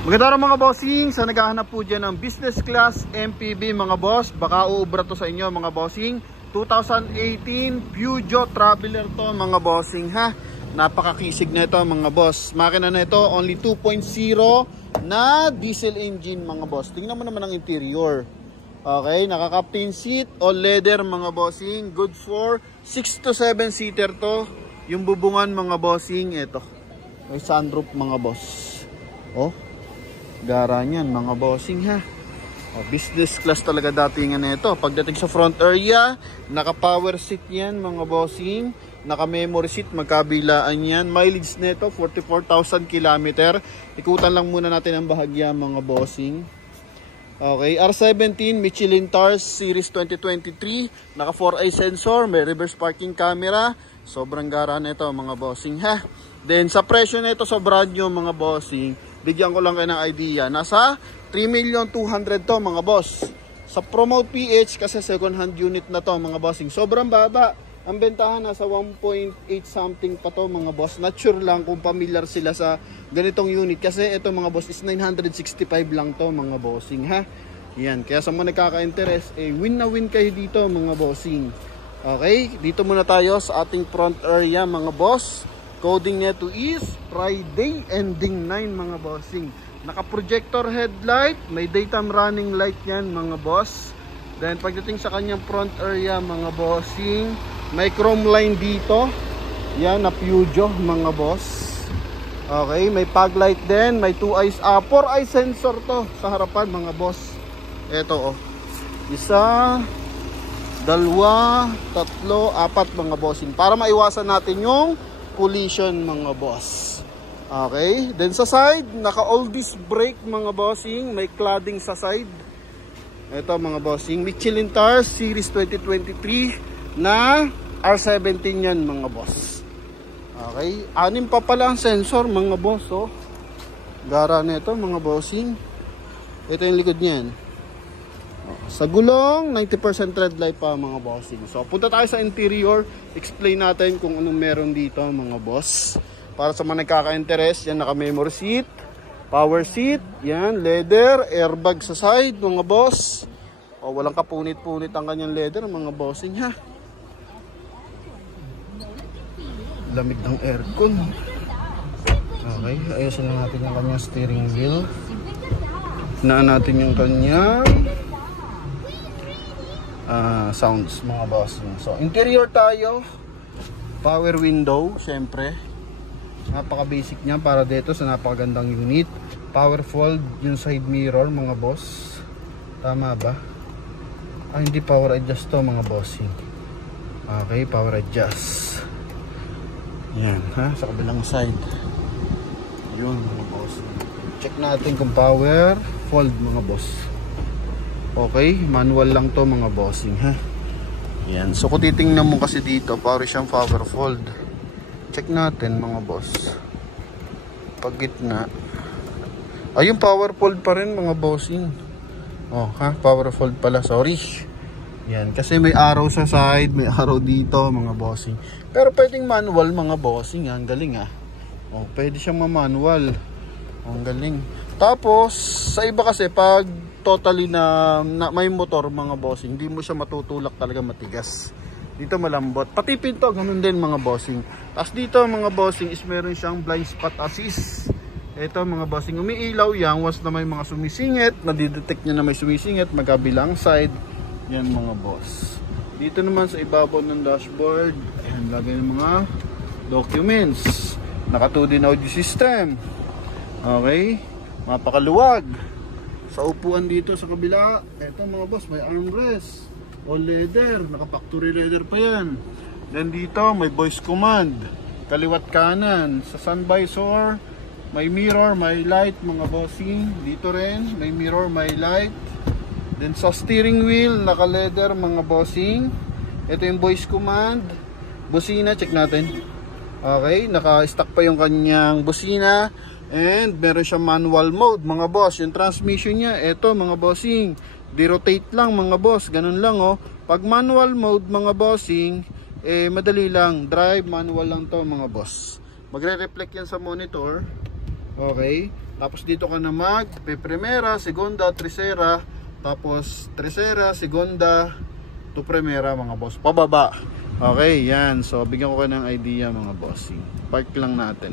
Magandang araw mga bossing. Sa naghahanap po dyan ng business class MPV mga boss, baka uubra to sa inyo mga bossing. 2018 Peugeot Traveler to mga bossing ha. Napakakisig na ito mga boss. Makina na ito only 2.0 na diesel engine mga boss. Tingnan mo naman ang interior. Okay, naka-captain seat, all leather mga bossing. Good for 6 to 7 seater to. Yung bubungan mga bossing, ito. May sunroof mga boss. Oh, gara niyan mga bossing ha. Oh, business class talaga datingan nito. Pagdating sa front area, naka-power seat yan mga bossing. Naka-memory seat, magkabilaan yan. Mileage nito 44,000 km. Ikutan lang muna natin ang bahagya mga bossing. Okay, R17 Michelin Tars Series 2023. Naka 4i sensor, may reverse parking camera. Sobrang gara nito mga bossing ha. Then sa presyo nito sa brand new mga bossing, bigyan ko lang kayo ng idea. Nasa 3,200,000 to mga boss. Sa Promote PH kasi second hand unit na to mga bossing. Sobrang baba. Ang bentahan nasa 1.8 something pa to mga boss. Not sure lang kung familiar sila sa ganitong unit. Kasi ito mga boss is 965 lang to mga bossing ha. Yan. Kaya sa mga nagkaka-interest, win na win kayo dito mga bossing. Okay. Dito muna tayo sa ating front area mga boss. Coding nito is Friday ending 9 mga bossing. Naka-projector headlight, may daytime running light yan mga boss. Then pagdating sa kanyang front area mga bossing, may chrome line dito. Yan na Peugeot mga boss. Okay, may fog light din, may 2 eyes, 4 eye sensor to sa harapan mga boss. Ito oh. Isa, dalawa, tatlo, apat mga bossing para maiwasan natin yung collision mga boss. Okay, then sa side, naka all disc brake mga bossing, may cladding sa side. Ito mga bossing, Michelin Tars Series 2023 na R17 yan mga boss. Okay, 6 pa pala ang sensor mga boss oh. Gara na ito mga bossing. Ito yung likod niyan. Sa gulong, 90% red light pa mga bossing. So punta tayo sa interior, explain natin kung anong meron dito mga boss. Para sa mga nagkaka-interest, yan naka memory seat, power seat, yan, leather, airbag sa side mga boss. O, walang kapunit-punit ang kanyang leather mga bossing ha. Lamig ng aircon. Okay, ayusin na natin yung kanyang steering wheel. Hinaan natin yung kanyang sounds mga bossing. So, interior tayo. Power window, syempre. Napaka basic niya para dito sa napakagandang unit. Power fold yung side mirror mga boss. Tama ba? Hindi power adjust to mga bossing. Okay, power adjust. Yan ha, sa kabilang side. Yun mga bossing. Check natin kung power fold mga boss. Okay, manual lang to mga bossing ha. Yan, so kung titingnan mo kasi dito, power siyang power fold. Check natin mga boss. Pag gitna, ayun power fold pa rin mga bossing. Oh ha, power fold pala, sorry. Yan, kasi may arrow sa side, may arrow dito mga bossing. Pero pwedeng manual mga bossing, ang galing ha. Oh, pwede siyang ma-manual. Ang galing. Tapos sa iba kasi pag totally na may motor mga bossing, hindi mo siya matutulak talaga, matigas. Dito malambot. Pati pinto, ganun din mga bossing. Tapos dito mga bossing is meron siyang blind spot assist. Ito mga bossing, umiilaw yan once na may mga sumisingit. Nadidetect niya na may sumisingit magkabilang side. Yan mga boss. Dito naman sa ibabaw ng dashboard, ayan, lagay ng mga documents. Naka 2D audio system. Okay, mapakaluwag. Sa upuan dito sa kabila, ito mga boss, may armrest. All leather, naka-factory leather pa yan. Then dito, may voice command. Kaliwat kanan. Sa sun visor, may mirror, may light mga bossing. Dito rin, may mirror, may light. Then sa steering wheel, naka-leather mga bossing. Ito yung voice command. Busina, check natin. Okay, naka-stack pa yung kanyang busina. And meron siya manual mode mga boss. Yung transmission niya, ito mga bossing, di-rotate lang mga boss, ganun lang oh. Pag manual mode mga bossing, madali lang, drive manual lang to mga boss. Magre-reflect yan sa monitor. Okay, Tapos dito ka na primera, segunda, tercera, tapos tercera, segunda to primera mga boss, pababa. Okay, yan. So bigyan ko kayo ng idea mga bossing. Park lang natin.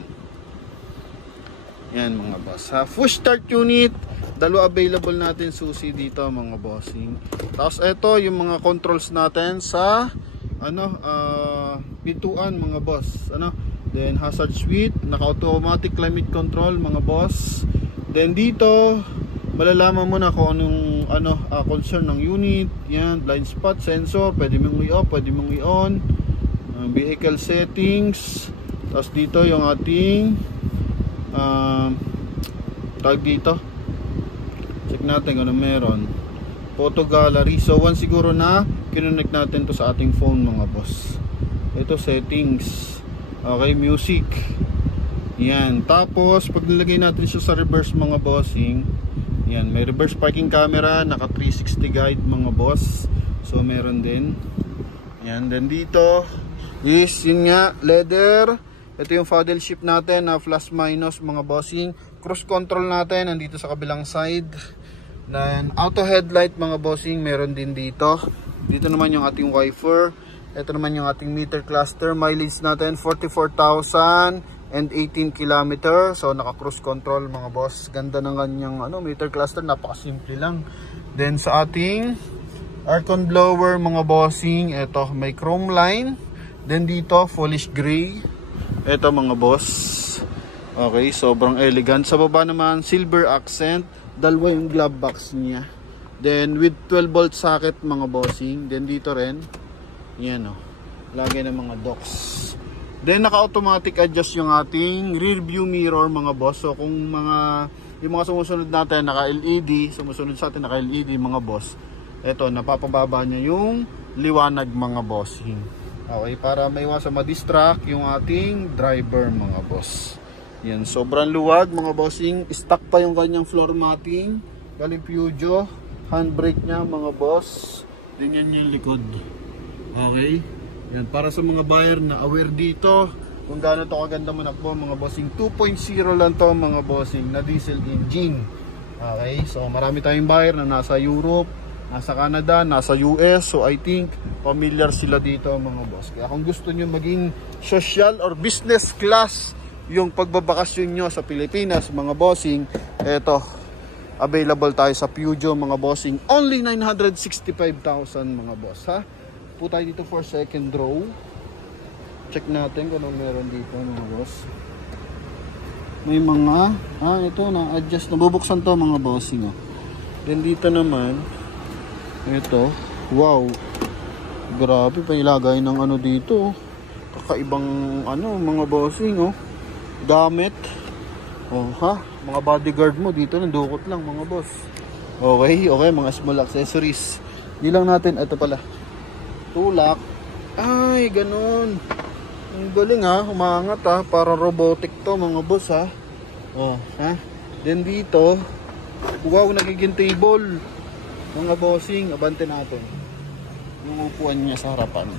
Yan mga boss. Push start unit, dalawa available natin susi dito mga bossing. Tapos ito yung mga controls natin sa pintuan mga boss. Then hazard switch, naka-automatic climate control mga boss. Then dito malalaman mo na kung anong concern ng unit. Yan, blind spot sensor, pwede mong i-off, pwede mong i-on. Vehicle settings. Tapos dito yung ating tag dito. Check natin kung ano meron. Photo gallery. So once siguro na kinonect natin to sa ating phone mga boss. Ito settings. Okay, music. Yan. Tapos pag nilagay natin siya sa reverse mga bossing, yan, may reverse parking camera, naka 360 guide mga boss. So meron din. Yan, then dito is yun nga, leather. Ito yung paddle shift natin na plus minus mga bossing. Cruise control natin nandito sa kabilang side. Then auto headlight mga bossing meron din dito. Dito naman yung ating wiper. Ito naman yung ating meter cluster. Mileage natin 44,018 km. So naka cruise control mga boss. Ganda ng kanyang meter cluster, napakasimple lang. Then sa ating aircon blower mga bossing, ito may chrome line. Then dito foolish gray. Ito mga boss. Okay, sobrang elegant. Sa baba naman silver accent. Dalawa yung glove box niya. Then with 12 volt socket mga bossing. Then dito rin, yan lagay ng mga docks. Then naka-automatic adjust yung ating rear view mirror mga boss. So kung yung mga sumusunod natin naka-LED, sumusunod sa atin naka-LED mga boss, eto napapababa niya yung liwanag mga bossing. Okay, para maiwasan ma-distract yung ating driver mga boss. Yan, sobrang luwag mga bossing. Stock pa yung kanyang floor matting. Galing Peugeot. Handbrake niya mga boss. Ganyan yung likod. Okay. Yan, para sa mga buyer na aware dito kung gaano to kaganda manakbo mga bossing. 2.0 lang to mga bossing na diesel engine. Okay. So marami tayong buyer na nasa Europe, nasa Canada, nasa US. So I think familiar sila dito mga boss. Kaya kung gusto nyo maging social or business class yung pagbabakasyon nyo sa Pilipinas mga bossing, eto, available tayo sa Peugeot mga bossing. Only 965,000 mga boss ha. Po tayo dito for second row. Check natin kung ano meron dito mga boss. May mga ito na adjust, nabubuksan to mga bossing Then dito naman ito, wow, grabe pa ilagay ng dito kakaibang mga bossing gamit mga bodyguard mo dito nandukot lang mga boss. Okay, mga small accessories. Di lang natin, ito pala tulak. Ay, ganun. Ang galing humangat para robotic to mga boss Then dito, wow, nagiging table mga bossing. Abante natin yung upuan niya sa harapan.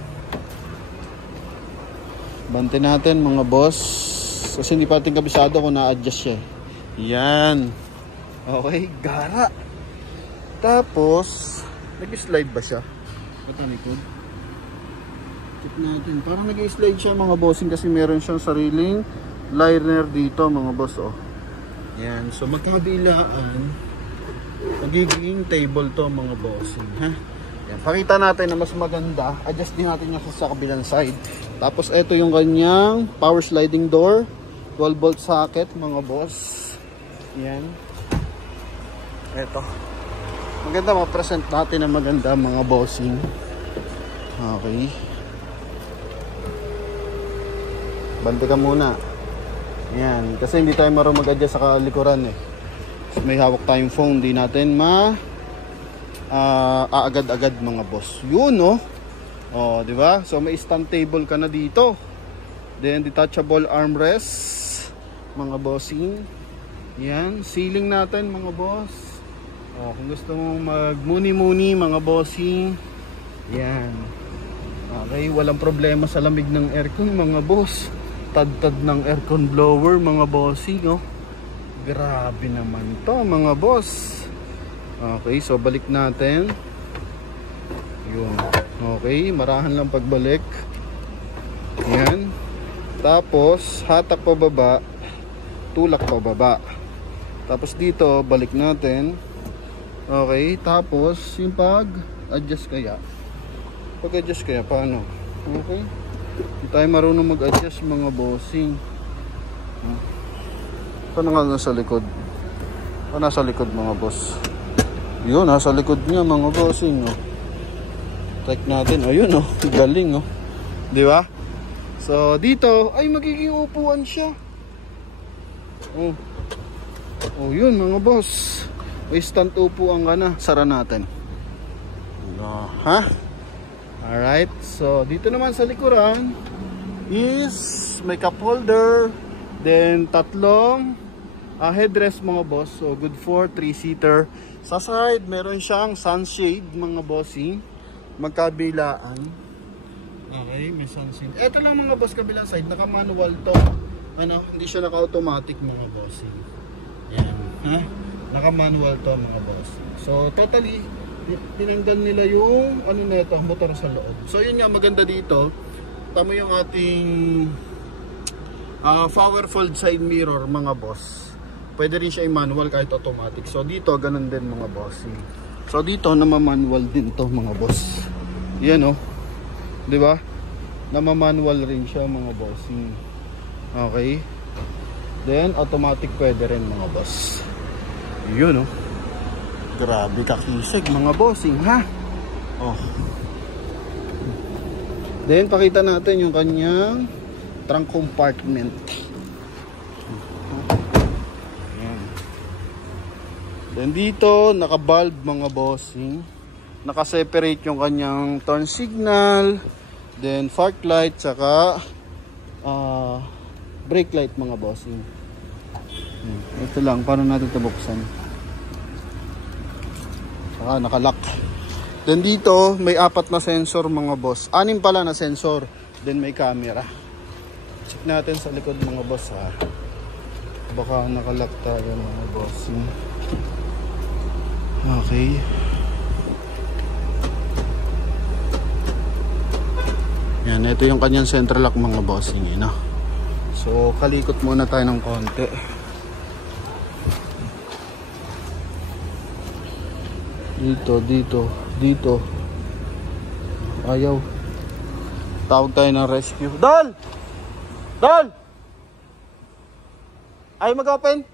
Abante natin mga boss, kasi hindi pa natin kabisado kung na-adjust siya. Yan. Okay, gara. Tapos nag-slide ba siya? Ito likod. Check natin. Parang nag-slide siya mga bossing kasi meron siyang sariling liner dito mga boss Yan. So magkabilaan, magiging table to mga bossing Yan. Pakita natin na mas maganda. Adjust din natin yung sa kabilang side. Tapos ito yung kanyang power sliding door, 12 volt socket mga boss. Yan. Ito. Maganda, ma-present natin na maganda mga bossing. Okay. Bante ka muna. Yan. Kasi hindi tayo marunong mag-adjust sa kalikuran So, may hawak tayong phone. Di natin aagad-agad mga boss. Yun di ba? So may stand table ka na dito. Then detachable armrest mga bossing. Yan, ceiling natin mga boss. Kung gusto mong mag-muni-muni mga bossing, yan. Okay, walang problema sa lamig ng aircon mga boss. Tad-tad ng aircon blower mga bossing Grabe naman to mga boss. Okay, so balik natin. Yun. Okay, marahan lang pagbalik. Yan. Tapos hatak pababa, tulak pababa. Tapos dito balik natin. Okay, tapos yung pag-adjust kaya. Pag-adjust kaya paano? Okay. Hindi tayo marunong mag-adjust mga bossing. Paano nga nasa likod? Paano nasa likod mga boss? Yun, nasa likod niya mga bossing. Oh. Check natin. Ayun oh, galing oh. Di ba? So dito ay magiging upuan siya. Oh. Oh, yun mga boss. May stand upuan ka na. Sara natin. Ha? Alright. So dito naman sa likuran is may cup holder. Then tatlong headrest mga boss. So good for 3-seater. Sa side meron siyang sunshade mga bossing. Magkabilaan. Okay, may sunshade. Ito lang mga boss, kabilang side. Naka-manual to. Ano, hindi siya naka-automatic mga bossing. Yan. Ha? Naka-manual to mga boss. So totally tinanggal nila yung ano nito, motor sa loob. So yun nga maganda dito. Tama yung ating power fold side mirror mga boss. Pwede rin siya i-manual kahit automatic. So dito ganun din mga boss. So dito nama-manual din to mga boss. Yan oh. 'Di ba? Nama-manual rin siya mga boss. Okay. Then automatic pwede rin mga boss. Yun oh. Grabe kakisig mga bossing ha. Oh. Then pakita natin yung kanyang trunk compartment. Ayan. Then dito naka-bulb mga bossing. Naka-separate yung kanyang turn signal, then fog light saka brake light mga bossing. Ito lang, paano natin ito buksan? Saka nakalock. Then dito may 4 na sensor mga boss. 6 pala na sensor. Then may camera. Check natin sa likod mga boss ha. Baka nakalock tayo mga boss. Okay. Yan, ito yung kanyang central lock mga bossing eh, no? So kalikot muna tayo ng konti. Dito. Ayaw. Tawag tayo ng rescue. Dal! Ayaw mag-open?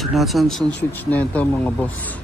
Sinasan switch na ito mga boss.